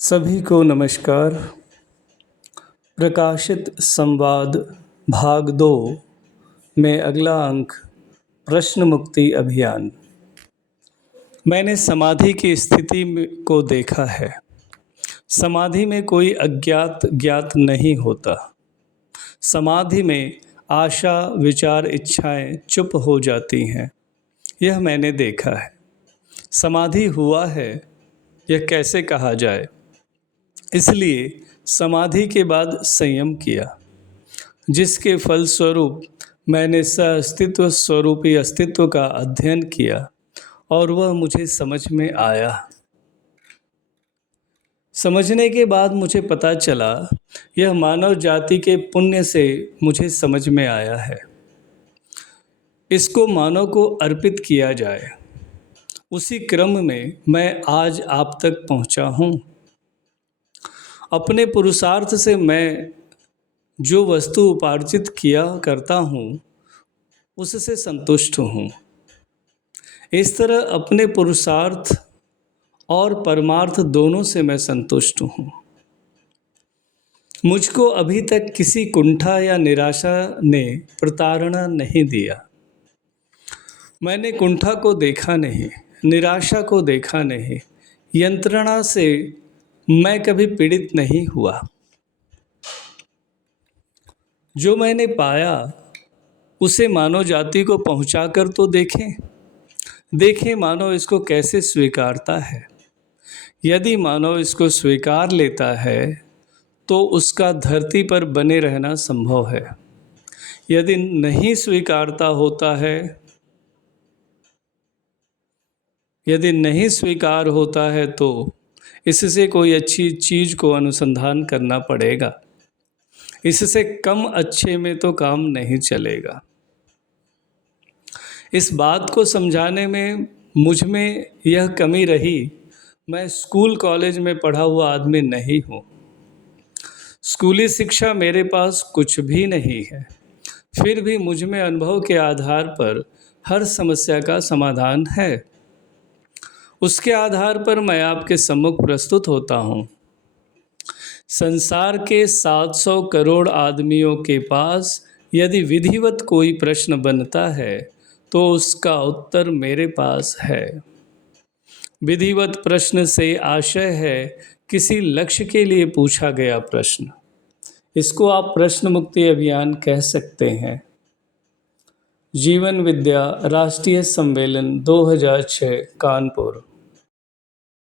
सभी को नमस्कार। प्रकाशित संवाद भाग 2 में अगला अंक प्रश्न मुक्ति अभियान। मैंने समाधि की स्थिति को देखा है। समाधि में कोई अज्ञात ज्ञात नहीं होता। समाधि में आशा विचार इच्छाएं चुप हो जाती हैं। यह मैंने देखा है। समाधि हुआ है यह कैसे कहा जाए, इसलिए समाधि के बाद संयम किया, जिसके फलस्वरूप मैंने सअस्तित्व स्वरूपी अस्तित्व का अध्ययन किया और वह मुझे समझ में आया। समझने के बाद मुझे पता चला यह मानव जाति के पुण्य से मुझे समझ में आया है। इसको मानव को अर्पित किया जाए। उसी क्रम में मैं आज आप तक पहुंचा हूं। अपने पुरुषार्थ से मैं जो वस्तु उपार्जित किया करता हूँ उससे संतुष्ट हूँ। इस तरह अपने पुरुषार्थ और परमार्थ दोनों से मैं संतुष्ट हूँ। मुझको अभी तक किसी कुंठा या निराशा ने प्रताड़ना नहीं दिया। मैंने कुंठा को देखा नहीं, निराशा को देखा नहीं, यंत्रणा से मैं कभी पीड़ित नहीं हुआ। जो मैंने पाया उसे मानव जाति को पहुंचाकर तो देखें मानव इसको कैसे स्वीकारता है। यदि मानव इसको स्वीकार लेता है तो उसका धरती पर बने रहना संभव है। यदि नहीं स्वीकारता होता है, यदि नहीं स्वीकार होता है तो इससे कोई अच्छी चीज़ को अनुसंधान करना पड़ेगा। इससे कम अच्छे में तो काम नहीं चलेगा। इस बात को समझाने में मुझ में यह कमी रही, मैं स्कूल कॉलेज में पढ़ा हुआ आदमी नहीं हूँ। स्कूली शिक्षा मेरे पास कुछ भी नहीं है। फिर भी मुझ में अनुभव के आधार पर हर समस्या का समाधान है। उसके आधार पर मैं आपके सम्मुख प्रस्तुत होता हूँ। संसार के 700 करोड़ आदमियों के पास यदि विधिवत कोई प्रश्न बनता है तो उसका उत्तर मेरे पास है। विधिवत प्रश्न से आशय है किसी लक्ष्य के लिए पूछा गया प्रश्न। इसको आप प्रश्न मुक्ति अभियान कह सकते हैं। जीवन विद्या राष्ट्रीय सम्मेलन 2006 कानपुर।